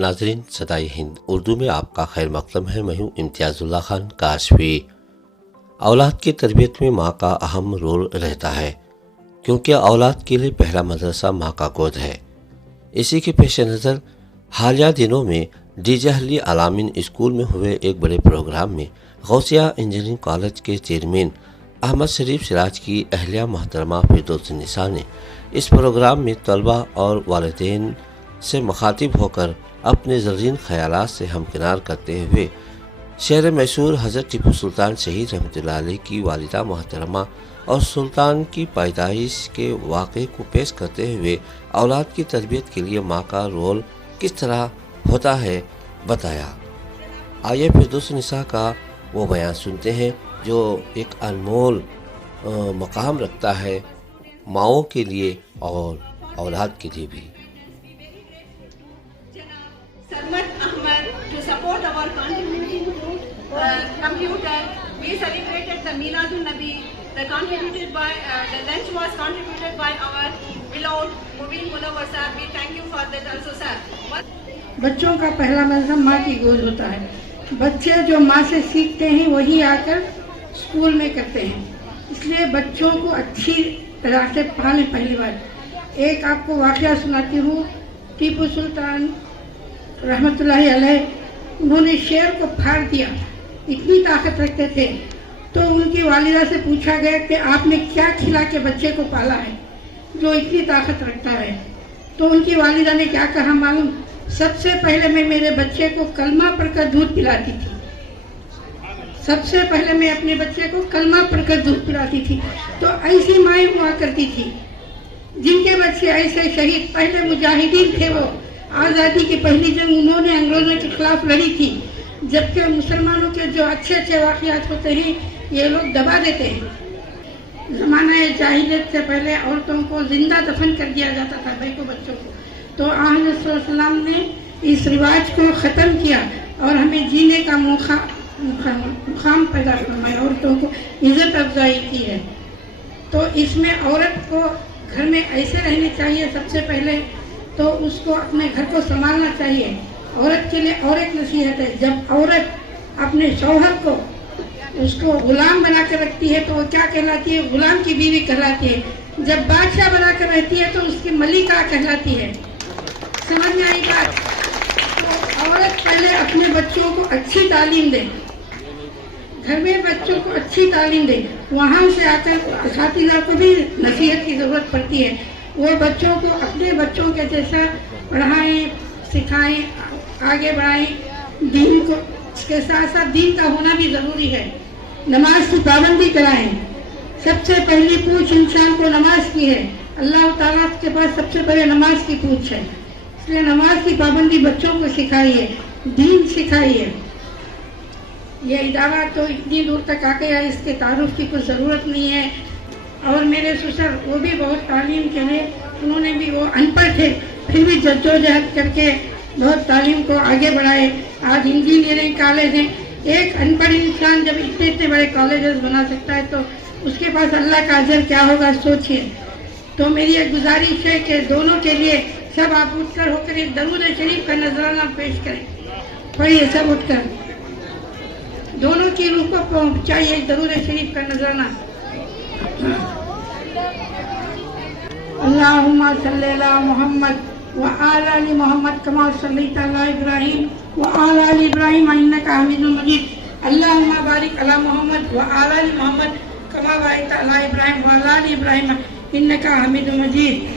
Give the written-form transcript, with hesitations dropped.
ناظرین صدائے ہند اردو میں آپ کا خیر مقدم ہے. میں ہوں امتیاز اللہ خان کاشفی. اولاد کی تربیت میں ماں کا اہم رول رہتا ہے کیونکہ اولاد کے لیے پہلا مدرسہ ماں کا گود ہے. اسی کے پیش نظر حالیہ دنوں میں ڈی جے حلی علامین اسکول میں ہوئے ایک بڑے پروگرام میں غوثیہ انجینئرنگ کالج کے چیئرمین احمد شریف سراج کی اہلیہ محترمہ فردوس نساء نے اس پروگرام میں طلبہ اور والدین سے مخاطب ہو کر اپنے زرین خیالات سے ہمکنار کرتے ہوئے شہر میسور حضرت ٹیپو سلطان شہید رحمۃ اللہ علیہ کی والدہ محترمہ اور سلطان کی پیدائش کے واقعے کو پیش کرتے ہوئے اولاد کی تربیت کے لیے ماں کا رول کس طرح ہوتا ہے بتایا. آئیے فردوس نساء کا وہ بیان سنتے ہیں جو ایک انمول مقام رکھتا ہے ماؤں کے لیے اور اولاد کے لیے بھی. Sarmat Ahmad to support our contributing to computer. We celebrated the Miladun Nabi. The lunch was contributed by our beloved Mubin Munawwar sir. We thank you for that also sir. بچوں کا پہلا مدرسہ ماں کی گود ہوتا ہے. بچے جو ماں سے سیکھتے ہیں وہی آ کر اسکول میں کرتے ہیں. اس لیے بچوں کو اچھی طرح سے پڑھانے. پہلی بار ایک آپ کو واقعہ سناتی ہوں. ٹیپو سلطان رحمت اللہ علیہ انہوں نے شیر کو پھاڑ دیا. اتنی طاقت رکھتے تھے تو ان کی والدہ سے پوچھا گیا کہ آپ نے کیا کھلا کے بچے کو پالا ہے جو اتنی طاقت رکھتا ہے. تو ان کی والدہ نے کیا کہا معلوم؟ سب سے پہلے میں میرے بچے کو کلمہ پڑھ کر دودھ پلاتی تھی. سب سے پہلے میں اپنے بچے کو کلمہ پڑھ کر دودھ پلاتی تھی. تو ایسی مائیں ہوا کرتی تھی جن کے بچے ایسے شہید. پہلے مجاہدین تھے، وہ آزادی کی پہلی جنگ انہوں نے انگریزوں کے خلاف لڑی تھی. جبکہ مسلمانوں کے جو اچھے اچھے واقعات ہوتے ہیں یہ لوگ دبا دیتے ہیں. زمانہ جاہلیت سے پہلے عورتوں کو زندہ دفن کر دیا جاتا تھا، بیکو بچوں کو. تو آن صلی اللہ علیہ وسلم نے اس رواج کو ختم کیا اور ہمیں جینے کا مقام پیدا فرمایا، عورتوں کو عزت افزائی کی ہے. تو اس میں عورت کو گھر میں ایسے رہنے چاہیے. سب سے پہلے تو اس کو اپنے گھر کو سنبھالنا چاہیے. عورت کے لیے اور ایک نصیحت ہے، جب عورت اپنے شوہر کو اس کو غلام بنا کر رکھتی ہے تو وہ کیا کہلاتی ہے؟ غلام کی بیوی کہلاتی ہے. جب بادشاہ بنا کر رہتی ہے تو اس کی ملکہ کہلاتی ہے. سمجھ میں آئی بات؟ تو عورت پہلے اپنے بچوں کو اچھی تعلیم دے، گھر میں بچوں کو اچھی تعلیم دے. وہاں سے آ کر اساتذہ کو بھی نصیحت کی ضرورت پڑتی ہے. وہ بچوں کو اپنے بچوں کے جیسا پڑھائیں، سکھائیں، آگے بڑھائیں. دین کو اس کے ساتھ ساتھ دین کا ہونا بھی ضروری ہے. نماز کی پابندی کرائیں. سب سے پہلی پوچھ انسان کو نماز کی ہے. اللہ تعالیٰ کے پاس سب سے پہلے نماز کی پوچھ ہے. اس لیے نماز کی پابندی بچوں کو سکھائیے، دین سکھائیے. یہ ادارہ تو اتنی دور تک آ گیا، اس کے تعارف کی کوئی ضرورت نہیں ہے. اور میرے سسر وہ بھی بہت تعلیم کے لیے، انہوں نے بھی، وہ ان پڑھ تھے پھر بھی جدوجہد کر کے بہت تعلیم کو آگے بڑھائے. آج انجینئرنگ کالج ہیں. ایک ان پڑھ انسان جب اتنے بڑے کالجز بنا سکتا ہے تو اس کے پاس اللہ کا اجر کیا ہوگا سوچئے. تو میری ایک گزارش ہے کہ دونوں کے لیے سب آپ اٹھ کر ہو کر ایک درود شریف کا نذرانہ پیش کریں. پڑھیے سب اٹھ کر، دونوں کی روح کو پہنچائیے ایک درود شریف کا نذرانہ. اللہم صلی علی محمد وآل آل محمد کما صلیت علی ابراہیم وآل آل ابراہیم انک حمید مجید. اللہم بارک علی محمد وآل آل محمد کما بارکت علی ابراہیم وآل آل ابراہیم انک حمید مجید.